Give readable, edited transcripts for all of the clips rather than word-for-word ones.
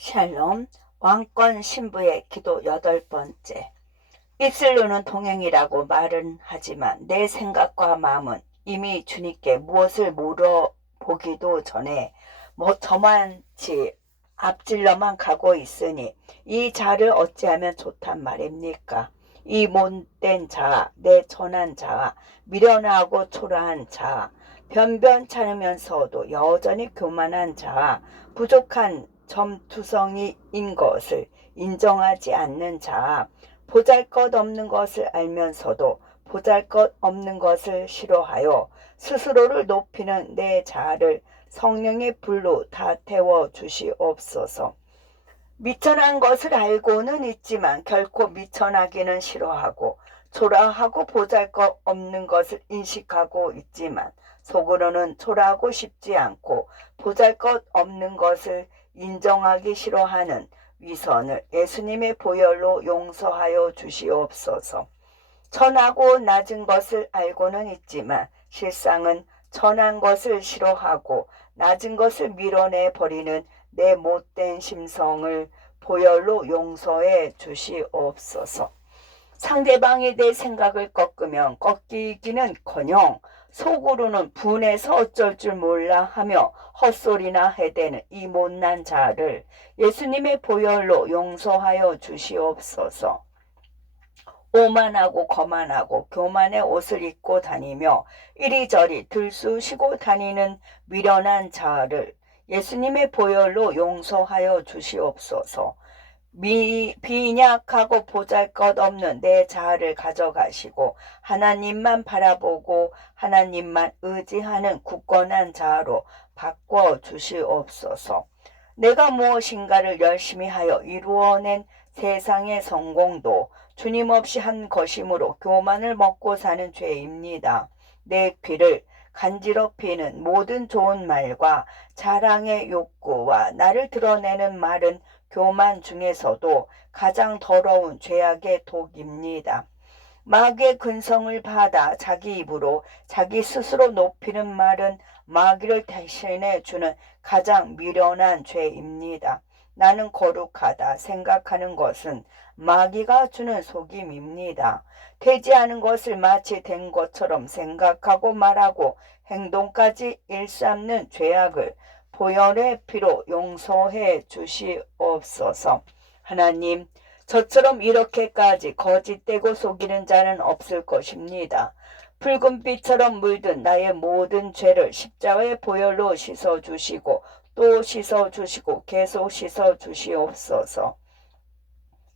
샬롬, 왕권 신부의 기도 8번째. 입술로는 동행이라고 말은 하지만 내 생각과 마음은 이미 주님께 무엇을 물어보기도 전에 저만치 앞질러만 가고 있으니 이 자를 어찌하면 좋단 말입니까? 이 못된 자, 내 천한 자, 미련하고 초라한 자, 변변찮으면서도 여전히 교만한 자, 부족한 점투성이인 것을 인정하지 않는 자, 보잘것없는 것을 알면서도 보잘것없는 것을 싫어하여 스스로를 높이는 내 자아를 성령의 불로 다 태워 주시옵소서. 미천한 것을 알고는 있지만 결코 미천하기는 싫어하고 초라하고 보잘것없는 것을 인식하고 있지만 속으로는 초라하고 싶지 않고 보잘것없는 것을 인정하기 싫어하는 위선을 예수님의 보혈로 용서하여 주시옵소서. 천하고 낮은 것을 알고는 있지만 실상은 천한 것을 싫어하고 낮은 것을 밀어내 버리는 내 못된 심성을 보혈로 용서해 주시옵소서. 상대방이 내 생각을 꺾으면 꺾이기는커녕 속으로는 분해서 어쩔 줄 몰라 하며 헛소리나 해대는 이 못난 자를 예수님의 보혈로 용서하여 주시옵소서. 오만하고 거만하고 교만의 옷을 입고 다니며 이리저리 들쑤시고 다니는 미련한 자를 예수님의 보혈로 용서하여 주시옵소서. 빈약하고 보잘것없는 내 자아를 가져가시고 하나님만 바라보고 하나님만 의지하는 굳건한 자아로 바꿔 주시옵소서. 내가 무엇인가를 열심히 하여 이루어낸 세상의 성공도 주님 없이 한 것이므로 교만을 먹고 사는 죄입니다. 내 귀를 간지럽히는 모든 좋은 말과 자랑의 욕구와 나를 드러내는 말은 교만 중에서도 가장 더러운 죄악의 독입니다. 마귀의 근성을 받아 자기 입으로 자기 스스로 높이는 말은 마귀를 대신해 주는 가장 미련한 죄입니다. 나는 거룩하다 생각하는 것은 마귀가 주는 속임입니다. 되지 않은 것을 마치 된 것처럼 생각하고 말하고 행동까지 일삼는 죄악을 보혈의 피로 용서해 주시옵소서. 하나님, 저처럼 이렇게까지 거짓되고 속이는 자는 없을 것입니다. 붉은 빛처럼 물든 나의 모든 죄를 십자가의 보혈로 씻어주시고 또 씻어주시고 계속 씻어주시옵소서.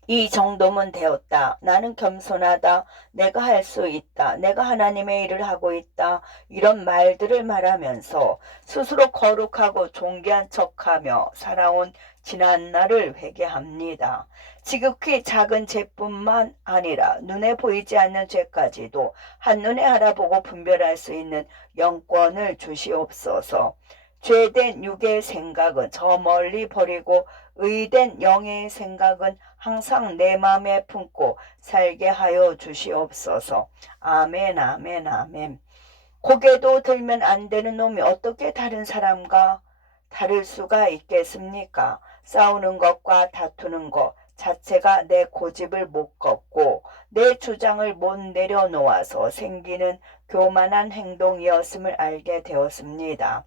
이 정도면 되었다. 나는 겸손하다. 내가 할 수 있다. 내가 하나님의 일을 하고 있다. 이런 말들을 말하면서 스스로 거룩하고 존귀한 척하며 살아온 지난 날을 회개합니다. 지극히 작은 죄뿐만 아니라 눈에 보이지 않는 죄까지도 한눈에 알아보고 분별할 수 있는 영권을 주시옵소서. 죄된 육의 생각은 저 멀리 버리고 의된 영의 생각은 항상 내 마음에 품고 살게 하여 주시옵소서. 아멘, 아멘, 아멘. 고개도 들면 안 되는 놈이 어떻게 다른 사람과 다를 수가 있겠습니까? 싸우는 것과 다투는 것 자체가 내 고집을 못 꺾고 내 주장을 못 내려놓아서 생기는 교만한 행동이었음을 알게 되었습니다.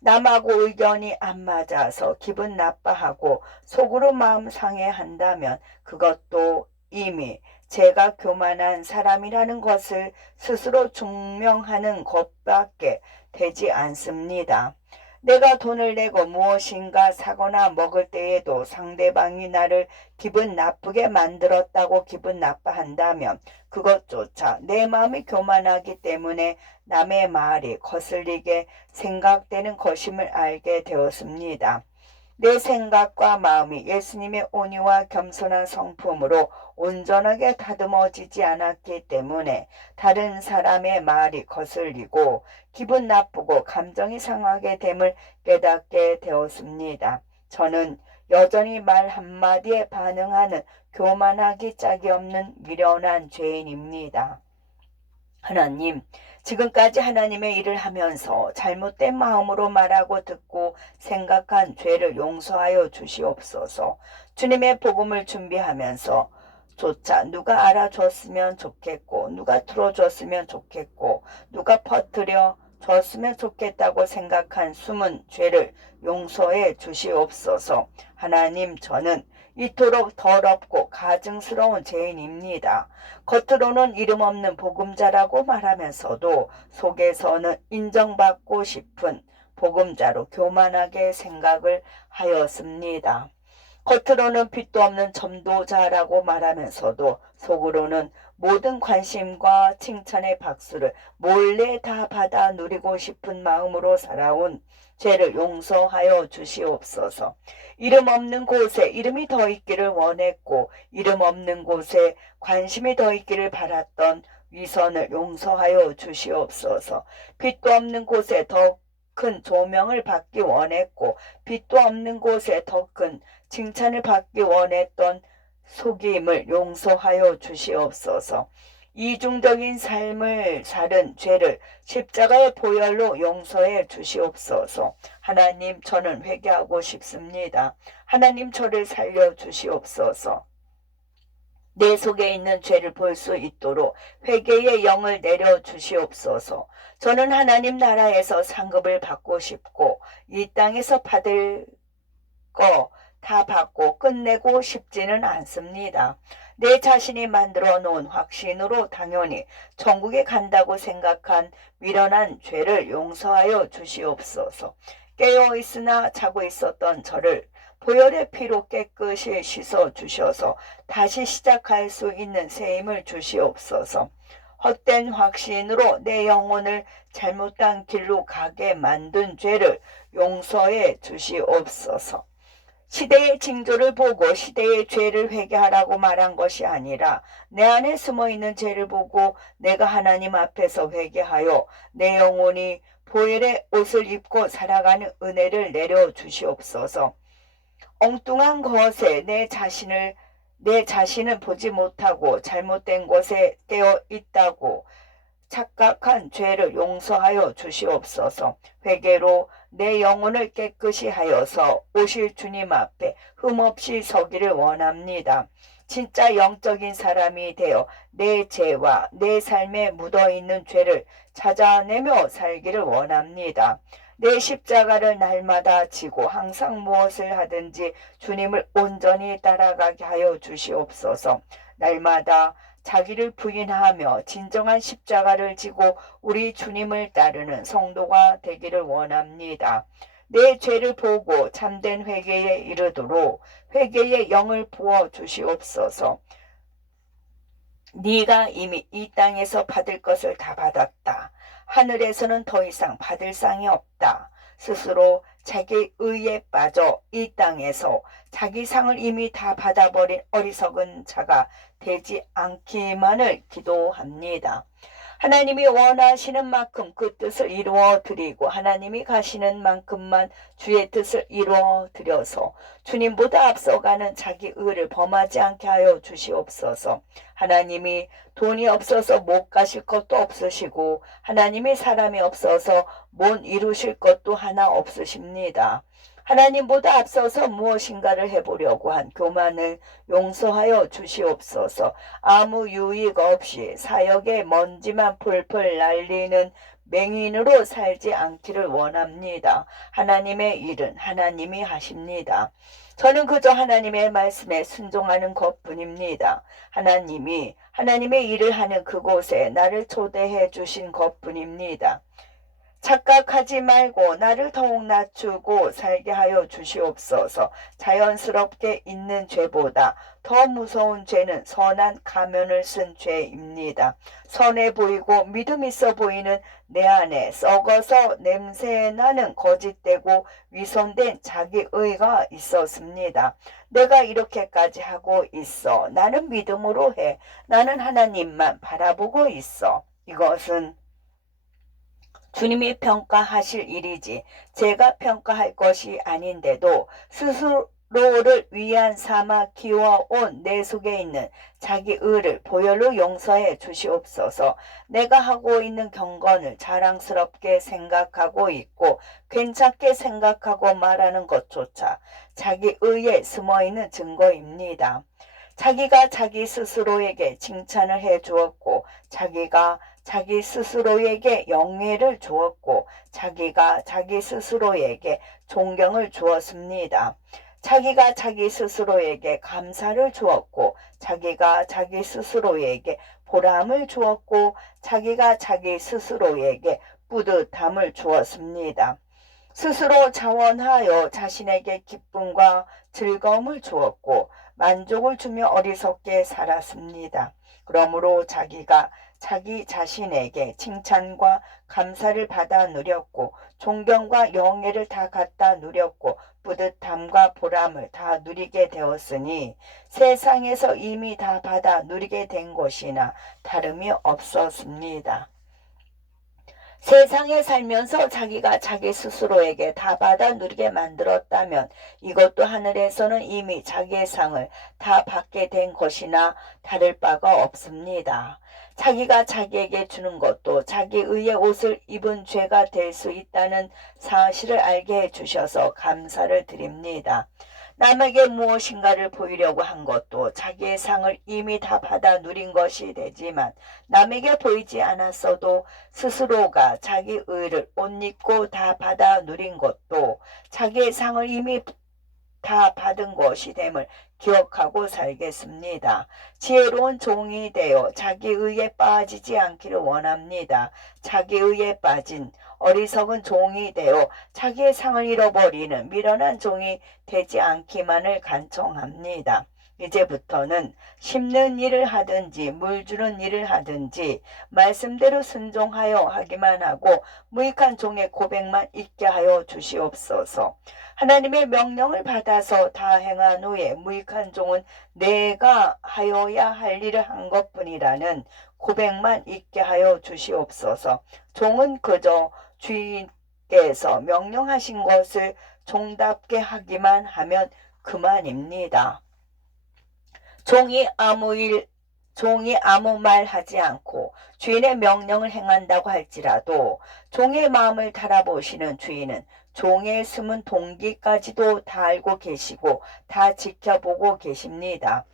남하고 의견이 안 맞아서 기분 나빠하고 속으로 마음 상해한다면 그것도 이미 제가 교만한 사람이라는 것을 스스로 증명하는 것밖에 되지 않습니다. 내가 돈을 내고 무엇인가 사거나 먹을 때에도 상대방이 나를 기분 나쁘게 만들었다고 기분 나빠한다면 그것조차 내 마음이 교만하기 때문에 남의 말이 거슬리게 생각되는 것임을 알게 되었습니다. 내 생각과 마음이 예수님의 온유와 겸손한 성품으로 온전하게 다듬어지지 않았기 때문에 다른 사람의 말이 거슬리고 기분 나쁘고 감정이 상하게 됨을 깨닫게 되었습니다. 저는 여전히 말 한마디에 반응하는 교만하기 짝이 없는 미련한 죄인입니다. 하나님, 지금까지 하나님의 일을 하면서 잘못된 마음으로 말하고 듣고 생각한 죄를 용서하여 주시옵소서. 주님의 복음을 준비하면서 조차 누가 알아줬으면 좋겠고 누가 들어줬으면 좋겠고 누가 퍼뜨려 줬으면 좋겠다고 생각한 숨은 죄를 용서해 주시옵소서. 하나님, 저는 이토록 더럽고 가증스러운 죄인입니다. 겉으로는 이름 없는 복음자라고 말하면서도 속에서는 인정받고 싶은 복음자로 교만하게 생각을 하였습니다. 겉으로는 빛도 없는 전도자라고 말하면서도 속으로는 모든 관심과 칭찬의 박수를 몰래 다 받아 누리고 싶은 마음으로 살아온 죄를 용서하여 주시옵소서. 이름 없는 곳에 이름이 더 있기를 원했고 이름 없는 곳에 관심이 더 있기를 바랐던 위선을 용서하여 주시옵소서. 빛도 없는 곳에 더 큰 조명을 받기 원했고 빛도 없는 곳에 더 큰 칭찬을 받기 원했던 속임을 용서하여 주시옵소서. 이중적인 삶을 살은 죄를 십자가의 보혈로 용서해 주시옵소서. 하나님, 저는 회개하고 싶습니다. 하나님, 저를 살려 주시옵소서. 내 속에 있는 죄를 볼 수 있도록 회개의 영을 내려 주시옵소서. 저는 하나님 나라에서 상급을 받고 싶고 이 땅에서 받을 거 다 받고 끝내고 싶지는 않습니다. 내 자신이 만들어 놓은 확신으로 당연히 천국에 간다고 생각한 미련한 죄를 용서하여 주시옵소서. 깨어 있으나 자고 있었던 저를 보혈의 피로 깨끗이 씻어 주셔서 다시 시작할 수 있는 새 힘을 주시옵소서. 헛된 확신으로 내 영혼을 잘못된 길로 가게 만든 죄를 용서해 주시옵소서. 시대의 징조를 보고 시대의 죄를 회개하라고 말한 것이 아니라 내 안에 숨어있는 죄를 보고 내가 하나님 앞에서 회개하여 내 영혼이 보혈의 옷을 입고 살아가는 은혜를 내려 주시옵소서. 엉뚱한 것에 내 자신은 보지 못하고 잘못된 것에 깨어 있다고 착각한 죄를 용서하여 주시옵소서. 회개로 내 영혼을 깨끗이 하여서 오실 주님 앞에 흠없이 서기를 원합니다. 진짜 영적인 사람이 되어 내 죄와 내 삶에 묻어있는 죄를 찾아내며 살기를 원합니다. 내 십자가를 날마다 지고 항상 무엇을 하든지 주님을 온전히 따라가게 하여 주시옵소서. 날마다 자기를 부인하며 진정한 십자가를 지고 우리 주님을 따르는 성도가 되기를 원합니다. 내 죄를 보고 참된 회개에 이르도록 회개의 영을 부어 주시옵소서. 네가 이미 이 땅에서 받을 것을 다 받았다. 하늘에서는 더 이상 받을 상이 없다. 스스로 자기 의에 빠져 이 땅에서 자기 상을 이미 다 받아버린 어리석은 자가 되지 않기만을 기도합니다. 하나님이 원하시는 만큼 그 뜻을 이루어 드리고 하나님이 가시는 만큼만 주의 뜻을 이루어 드려서 주님보다 앞서가는 자기 의를 범하지 않게 하여 주시옵소서. 하나님이 돈이 없어서 못 가실 것도 없으시고 하나님이 사람이 없어서 못 이루실 것도 하나 없으십니다. 하나님보다 앞서서 무엇인가를 해보려고 한 교만을 용서하여 주시옵소서. 아무 유익 없이 사역에 먼지만 풀풀 날리는 맹인으로 살지 않기를 원합니다. 하나님의 일은 하나님이 하십니다. 저는 그저 하나님의 말씀에 순종하는 것뿐입니다. 하나님이 하나님의 일을 하는 그곳에 나를 초대해 주신 것뿐입니다. 착각하지 말고 나를 더욱 낮추고 살게 하여 주시옵소서. 자연스럽게 있는 죄보다 더 무서운 죄는 선한 가면을 쓴 죄입니다. 선해 보이고 믿음 있어 보이는 내 안에 썩어서 냄새나는 거짓되고 위선된 자기의가 있었습니다. 내가 이렇게까지 하고 있어. 나는 믿음으로 해. 나는 하나님만 바라보고 있어. 이것은 주님이 평가하실 일이지 제가 평가할 것이 아닌데도 스스로를 위안 삼아 키워온 내 속에 있는 자기 의를 보혈로 용서해 주시옵소서. 내가 하고 있는 경건을 자랑스럽게 생각하고 있고 괜찮게 생각하고 말하는 것조차 자기 의에 숨어있는 증거입니다. 자기가 자기 스스로에게 칭찬을 해 주었고 자기가 자기 스스로에게 영예를 주었고 자기가 자기 스스로에게 존경을 주었습니다. 자기가 자기 스스로에게 감사를 주었고 자기가 자기 스스로에게 보람을 주었고 자기가 자기 스스로에게 뿌듯함을 주었습니다. 스스로 자원하여 자신에게 기쁨과 즐거움을 주었고 만족을 주며 어리석게 살았습니다. 그러므로 자기가 자기 자신에게 칭찬과 감사를 받아 누렸고 존경과 영예를 다 갖다 누렸고 뿌듯함과 보람을 다 누리게 되었으니 세상에서 이미 다 받아 누리게 된 것이나 다름이 없었습니다. 세상에 살면서 자기가 자기 스스로에게 다 받아 누리게 만들었다면 이것도 하늘에서는 이미 자기의 상을 다 받게 된 것이나 다를 바가 없습니다. 자기가 자기에게 주는 것도 자기 의의 옷을 입은 죄가 될 수 있다는 사실을 알게 해주셔서 감사를 드립니다. 남에게 무엇인가를 보이려고 한 것도 자기의 상을 이미 다 받아 누린 것이 되지만 남에게 보이지 않았어도 스스로가 자기 의를 옷 입고 다 받아 누린 것도 자기의 상을 이미 다 받은 것이 됨을 기억하고 살겠습니다. 지혜로운 종이 되어 자기 의에 빠지지 않기를 원합니다. 자기 의에 빠진 어리석은 종이 되어 자기의 상을 잃어버리는 미련한 종이 되지 않기만을 간청합니다. 이제부터는 심는 일을 하든지 물 주는 일을 하든지 말씀대로 순종하여 하기만 하고 무익한 종의 고백만 잊게 하여 주시옵소서. 하나님의 명령을 받아서 다 행한 후에 무익한 종은 내가 하여야 할 일을 한 것뿐이라는 고백만 잊게 하여 주시옵소서. 종은 그저 주인께서 명령하신 것을 종답게 하기만 하면 그만입니다. 종이 아무 말 하지 않고 주인의 명령을 행한다고 할지라도 종의 마음을 달아보시는 주인은 종의 숨은 동기까지도 다 알고 계시고 다 지켜보고 계십니다.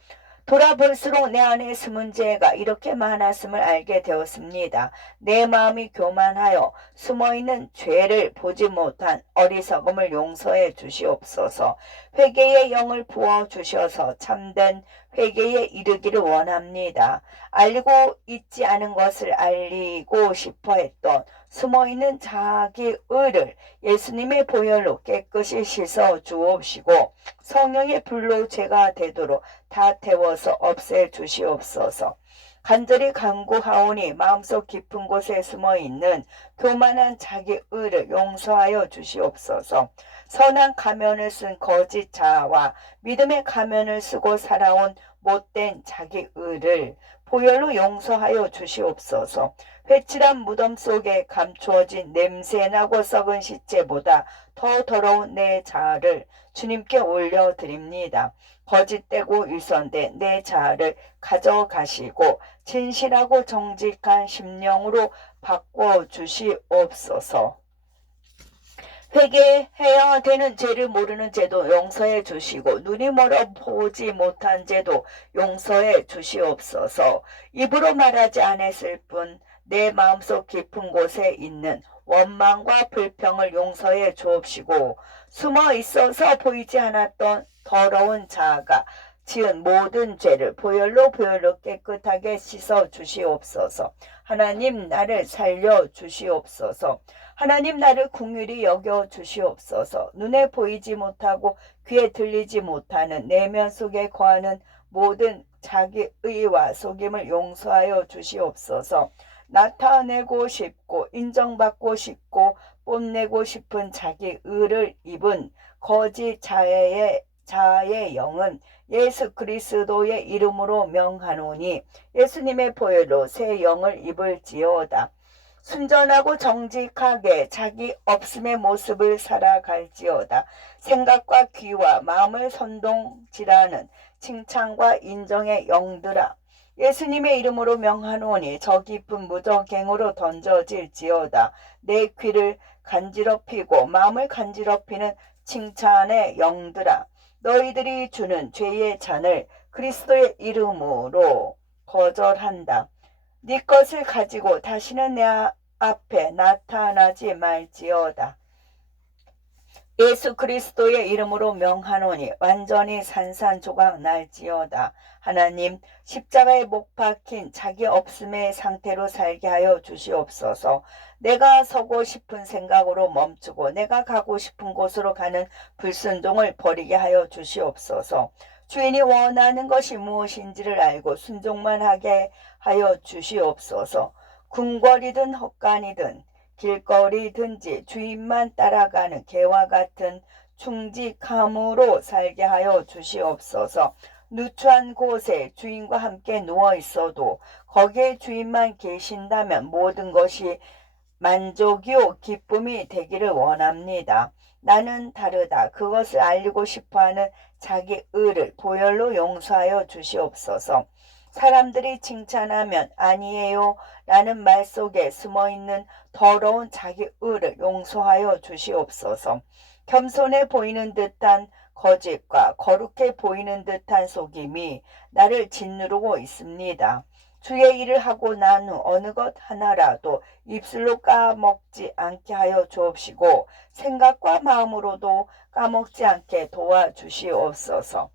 돌아볼수록 내 안에 숨은 죄가 이렇게 많았음을 알게 되었습니다. 내 마음이 교만하여 숨어있는 죄를 보지 못한 어리석음을 용서해 주시옵소서. 회개의 영을 부어 주셔서 참된 회개에 이르기를 원합니다. 알고 있지 않은 것을 알리고 싶어 했던 숨어있는 자기 의를 예수님의 보혈로 깨끗이 씻어 주옵시고 성령의 불로 죄가 되도록 다 태워서 없애 주시옵소서. 간절히 간구하오니 마음속 깊은 곳에 숨어있는 교만한 자기 의를 용서하여 주시옵소서. 선한 가면을 쓴 거짓 자아와 믿음의 가면을 쓰고 살아온 못된 자기 의를 보혈로 용서하여 주시옵소서. 회칠한 무덤 속에 감추어진 냄새나고 썩은 시체보다 더 더러운 내 자아를 주님께 올려드립니다. 거짓되고 위선된 내 자아를 가져가시고 진실하고 정직한 심령으로 바꿔주시옵소서. 회개해야 되는 죄를 모르는 죄도 용서해 주시고 눈이 멀어 보지 못한 죄도 용서해 주시옵소서. 입으로 말하지 않았을 뿐 내 마음속 깊은 곳에 있는 원망과 불평을 용서해 주옵시고 숨어 있어서 보이지 않았던 더러운 자아가 지은 모든 죄를 보혈로 깨끗하게 씻어 주시옵소서. 하나님 나를 살려 주시옵소서. 하나님 나를 긍휼히 여겨 주시옵소서. 눈에 보이지 못하고 귀에 들리지 못하는 내면 속에 거하는 모든 자기 의와 속임을 용서하여 주시옵소서. 나타내고 싶고 인정받고 싶고 뽐내고 싶은 자기 의를 입은 거짓 자아의 영은 예수 그리스도의 이름으로 명하노니 예수님의 보혈로 새 영을 입을지어다. 순전하고 정직하게 자기 없음의 모습을 살아갈지어다. 생각과 귀와 마음을 선동질하는 칭찬과 인정의 영들아, 예수님의 이름으로 명하노니 저 깊은 무저갱으로 던져질지어다. 내 귀를 간지럽히고 마음을 간지럽히는 칭찬의 영들아, 너희들이 주는 죄의 잔을 그리스도의 이름으로 거절한다. 네 것을 가지고 다시는 내 앞에 나타나지 말지어다. 예수 그리스도의 이름으로 명하노니 완전히 산산조각 날지어다. 하나님, 십자가에 못 박힌 자기 없음의 상태로 살게 하여 주시옵소서. 내가 서고 싶은 생각으로 멈추고 내가 가고 싶은 곳으로 가는 불순종을 버리게 하여 주시옵소서. 주인이 원하는 것이 무엇인지를 알고 순종만 하게 하여 주시옵소서. 궁궐이든 헛간이든 길거리든지 주인만 따라가는 개와 같은 충직함으로 살게 하여 주시옵소서. 누추한 곳에 주인과 함께 누워 있어도 거기에 주인만 계신다면 모든 것이 만족이요 기쁨이 되기를 원합니다. 나는 다르다. 그것을 알리고 싶어하는 자기 의를 보혈로 용서하여 주시옵소서. 사람들이 칭찬하면 아니에요 라는 말 속에 숨어있는 더러운 자기 의를 용서하여 주시옵소서. 겸손해 보이는 듯한 거짓과 거룩해 보이는 듯한 속임이 나를 짓누르고 있습니다. 주의 일을 하고 난 후 어느 것 하나라도 입술로 까먹지 않게 하여 주옵시고 생각과 마음으로도 까먹지 않게 도와주시옵소서.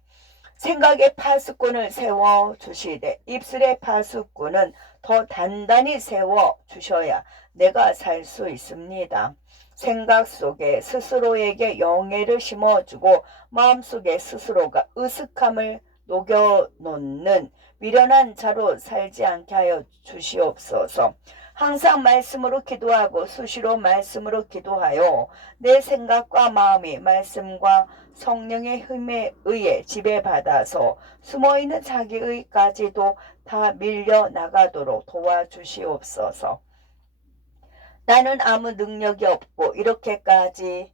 생각의 파수꾼을 세워주시되 입술의 파수꾼은 더 단단히 세워주셔야 내가 살 수 있습니다. 생각 속에 스스로에게 영예를 심어주고 마음속에 스스로가 으슥함을 녹여놓는 미련한 자로 살지 않게 하여 주시옵소서. 항상 말씀으로 기도하고 수시로 말씀으로 기도하여 내 생각과 마음이 말씀과 성령의 힘에 의해 지배받아서 숨어있는 자기의까지도 다 밀려나가도록 도와주시옵소서. 나는 아무 능력이 없고 이렇게까지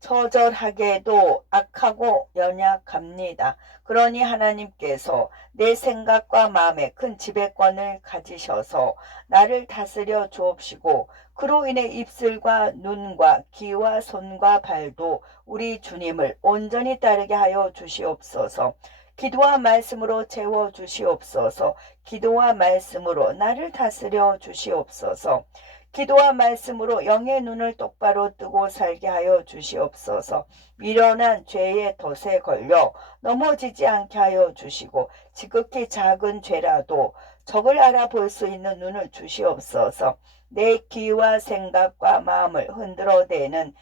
처절하게도 악하고 연약합니다. 그러니 하나님께서 내 생각과 마음에 큰 지배권을 가지셔서 나를 다스려 주옵시고 그로 인해 입술과 눈과 귀와 손과 발도 우리 주님을 온전히 따르게 하여 주시옵소서. 기도와 말씀으로 채워 주시옵소서. 기도와 말씀으로 나를 다스려 주시옵소서. 기도와 말씀으로 영의 눈을 똑바로 뜨고 살게 하여 주시옵소서. 미련한 죄의 덫에 걸려 넘어지지 않게 하여 주시고 지극히 작은 죄라도 적을 알아볼 수 있는 눈을 주시옵소서. 내 귀와 생각과 마음을 흔들어대는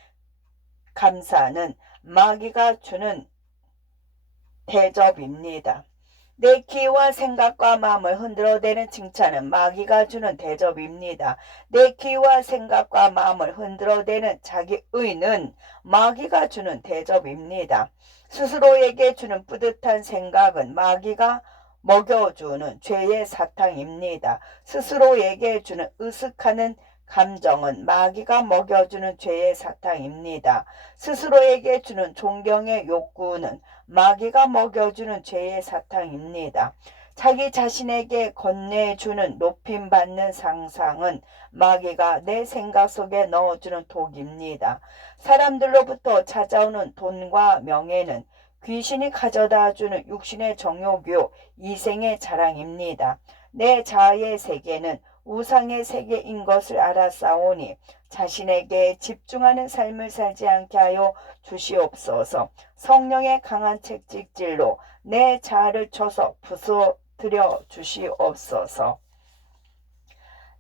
감사는 마귀가 주는 대접입니다. 내 귀와 생각과 마음을 흔들어대는 칭찬은 마귀가 주는 대접입니다. 내 귀와 생각과 마음을 흔들어대는 자기 의는 마귀가 주는 대접입니다. 스스로에게 주는 뿌듯한 생각은 마귀가 먹여주는 죄의 사탕입니다. 스스로에게 주는 으슥하는 감정은 마귀가 먹여주는 죄의 사탕입니다. 스스로에게 주는 존경의 욕구는 마귀가 먹여주는 죄의 사탕입니다. 자기 자신에게 건네주는 높임받는 상상은 마귀가 내 생각 속에 넣어주는 독입니다. 사람들로부터 찾아오는 돈과 명예는 귀신이 가져다주는 육신의 정욕이요 이생의 자랑입니다. 내 자아의 세계는 우상의 세계인 것을 알아싸오니 자신에게 집중하는 삶을 살지 않게 하여 주시옵소서. 성령의 강한 채찍질로 내 자아를 쳐서 부숴뜨려 주시옵소서.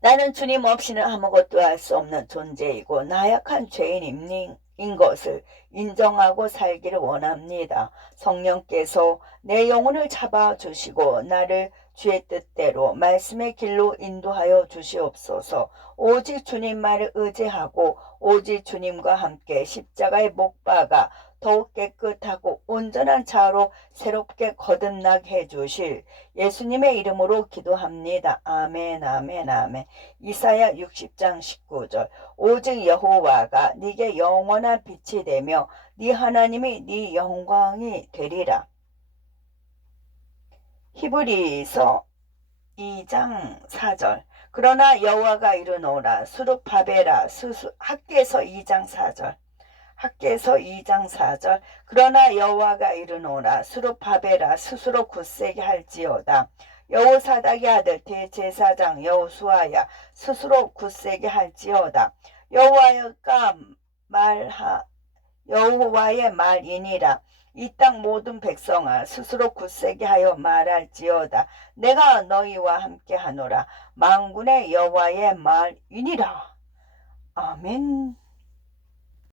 나는 주님 없이는 아무것도 할 수 없는 존재이고 나약한 죄인인 것을 인정하고 살기를 원합니다. 성령께서 내 영혼을 잡아주시고 나를 주의 뜻대로 말씀의 길로 인도하여 주시옵소서. 오직 주님만을 의지하고 오직 주님과 함께 십자가에 못 박아 더욱 깨끗하고 온전한 자로 새롭게 거듭나게 해주실 예수님의 이름으로 기도합니다. 아멘 아멘 아멘. 이사야 60장 19절. 오직 여호와가 네게 영원한 빛이 되며 네 하나님이 네 영광이 되리라. 히브리서 2장 4절. 그러나 여호와가 이르노라 수룹바벨아 학개서 2장 4절. 학개서 2장 4절. 그러나 여호와가 이르노라 수룹바벨아 스스로 굳세게 할지어다. 여호사닥의 아들 대제사장 여호수아야 스스로 굳세게 할지어다. 여호와의 말이니라. 이 땅 모든 백성아 스스로 굳세게 하여 말할지어다. 내가 너희와 함께 하노라. 만군의 여호와의 말이니라. 아멘.